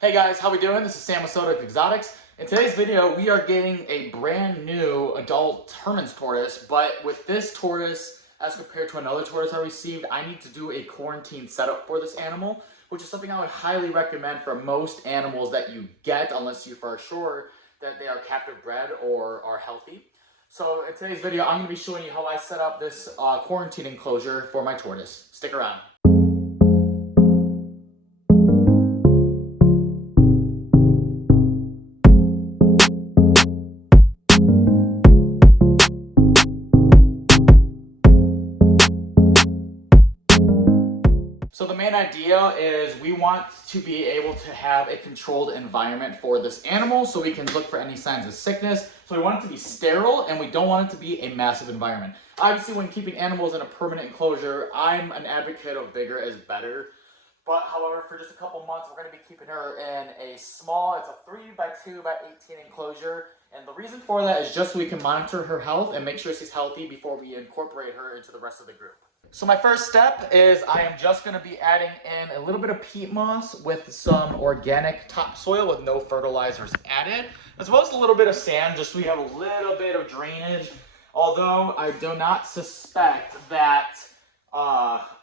Hey guys, how we doing? This is Sam with Sota Exotics. In today's video, we are getting a brand new adult Hermann's tortoise, but with this tortoise, as compared to another tortoise I received, I need to do a quarantine setup for this animal, which is something I would highly recommend for most animals that you get, unless you are sure that they are captive bred or are healthy. So in today's video, I'm going to be showing you how I set up this quarantine enclosure for my tortoise. Stick around. So the main idea is we want to be able to have a controlled environment for this animal so we can look for any signs of sickness. So we want it to be sterile and we don't want it to be a massive environment. Obviously, when keeping animals in a permanent enclosure, I'm an advocate of bigger is better. But however, for just a couple months, we're going to be keeping her in a small, it's a 3x2x18 enclosure. And the reason for that is just so we can monitor her health and make sure she's healthy before we incorporate her into the rest of the group. So my first step is I am just going to be adding in a little bit of peat moss with some organic topsoil with no fertilizers added, as well as a little bit of sand just so we have a little bit of drainage. Although I do not suspect that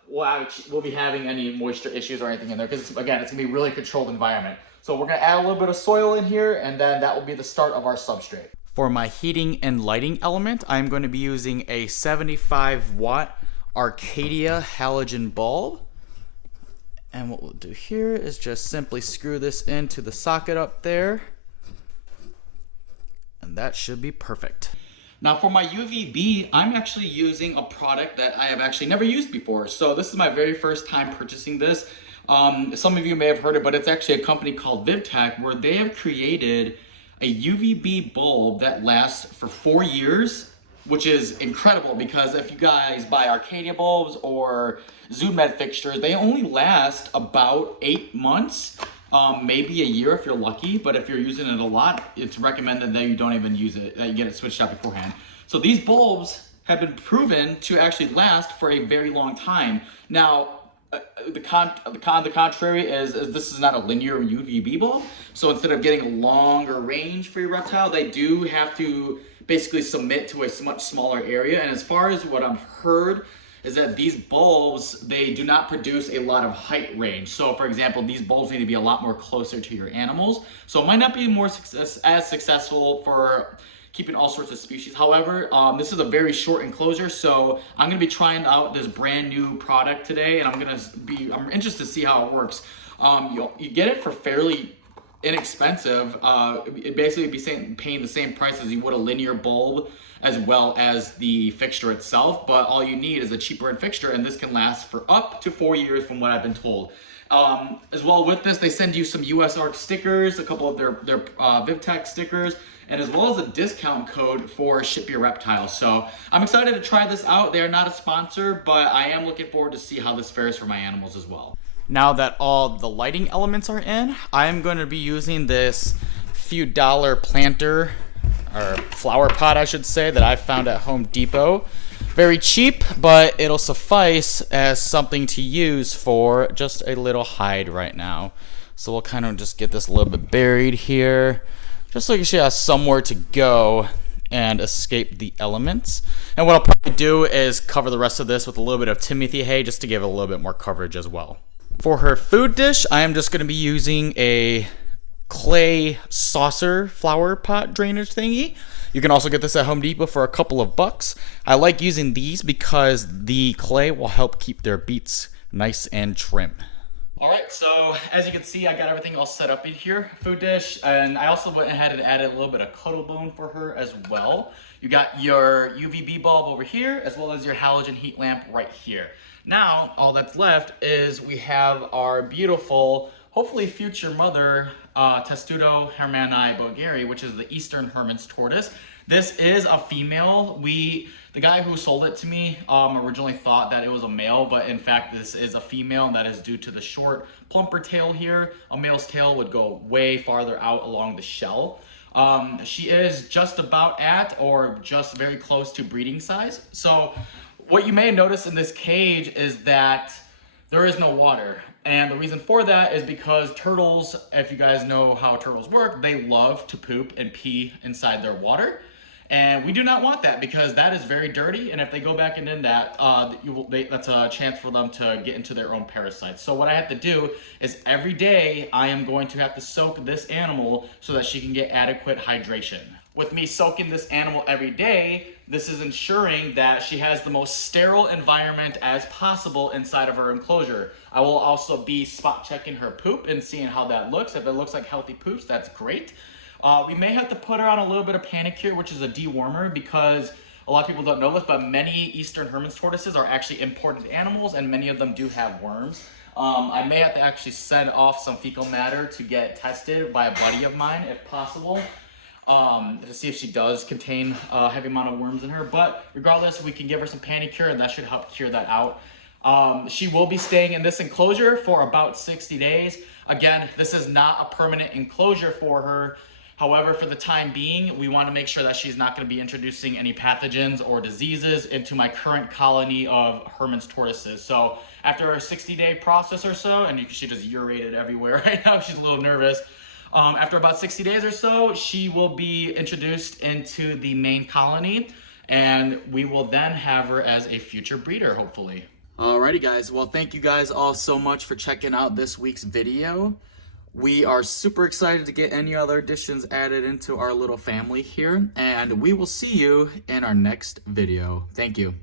we'll be having any moisture issues or anything in there, because again, it's going to be a really controlled environment. So we're going to add a little bit of soil in here, and then that will be the start of our substrate. For my heating and lighting element, I'm going to be using a 75-watt Arcadia halogen bulb. And what we'll do here is just simply screw this into the socket up there. And that should be perfect. Now for my UVB, I'm actually using a product that I have actually never used before. So this is my very first time purchasing this. Some of you may have heard it, but it's actually a company called Vivtech where they have created a UVB bulb that lasts for 4 years, which is incredible because if you guys buy Arcadia bulbs or ZoomMed fixtures, they only last about 8 months, maybe a year if you're lucky. But if you're using it a lot, it's recommended that you don't even use it, that you get it switched out beforehand. So these bulbs have been proven to actually last for a very long time. Now, the contrary is this is not a linear UVB bulb. So instead of getting a longer range for your reptile, they do have to basically submit to a much smaller area. And as far as what I've heard is that these bulbs, they do not produce a lot of height range. So for example, these bulbs need to be a lot more closer to your animals. So it might not be as successful for keeping all sorts of species. However, this is a very short enclosure, so I'm gonna be trying out this brand new product today, and I'm interested to see how it works. You get it for fairly inexpensive. It basically be paying the same price as you would a linear bulb, as well as the fixture itself, but all you need is a cheaper fixture, and this can last for up to 4 years from what I've been told. As well with this, they send you some USARK stickers, a couple of their Vivtech stickers, and as well as a discount code for Ship Your Reptiles. So I'm excited to try this out. They are not a sponsor, but I am looking forward to see how this fares for my animals as well. Now that all the lighting elements are in, I'm going to be using this few dollar planter, or flower pot I should say, that I found at Home Depot. Very cheap, but it'll suffice as something to use for just a little hide right now. So we'll kind of just get this a little bit buried here, just so she has somewhere to go and escape the elements. And what I'll probably do is cover the rest of this with a little bit of Timothy hay just to give it a little bit more coverage as well. For her food dish, I am just going to be using a clay saucer flower pot drainage thingy. You can also get this at Home Depot for a couple of bucks. I like using these because the clay will help keep their beats nice and trim. Alright, so as you can see, I got everything all set up in here, food dish, and I also went ahead and added a little bit of cuddle bone for her as well. You got your UVB bulb over here, as well as your halogen heat lamp right here. Now, all that's left is we have our beautiful, hopefully future mother, Testudo Hermanni Bulgari, which is the Eastern Hermann's tortoise. This is a female. The guy who sold it to me originally thought that it was a male, but in fact this is a female, and that is due to the short, plumper tail here. A male's tail would go way farther out along the shell. She is just about at or just very close to breeding size. So what you may notice in this cage is that there is no water. And the reason for that is because turtles, if you guys know how turtles work, they love to poop and pee inside their water. And we do not want that because that is very dirty. And if they go back and in that, that's a chance for them to get into their own parasites. So what I have to do is every day I am going to have to soak this animal so that she can get adequate hydration. With me soaking this animal every day, this is ensuring that she has the most sterile environment as possible inside of her enclosure. I will also be spot checking her poop and seeing how that looks. If it looks like healthy poops, that's great. We may have to put her on a little bit of Panicure, which is a dewormer, because a lot of people don't know this, but many Eastern Hermanns tortoises are actually imported animals, and many of them do have worms. I may have to actually send off some fecal matter to get tested by a buddy of mine, if possible, to see if she does contain a heavy amount of worms in her. But regardless, we can give her some Panicure, and that should help cure that out. She will be staying in this enclosure for about 60 days. Again, this is not a permanent enclosure for her. However, for the time being, we want to make sure that she's not going to be introducing any pathogens or diseases into my current colony of Hermanns tortoises. So after a 60-day process or so, and she just urated everywhere right now, she's a little nervous. After about 60 days or so, she will be introduced into the main colony, and we will then have her as a future breeder, hopefully. Alrighty guys, well thank you guys all so much for checking out this week's video. We are super excited to get any other additions added into our little family here, and we will see you in our next video. Thank you.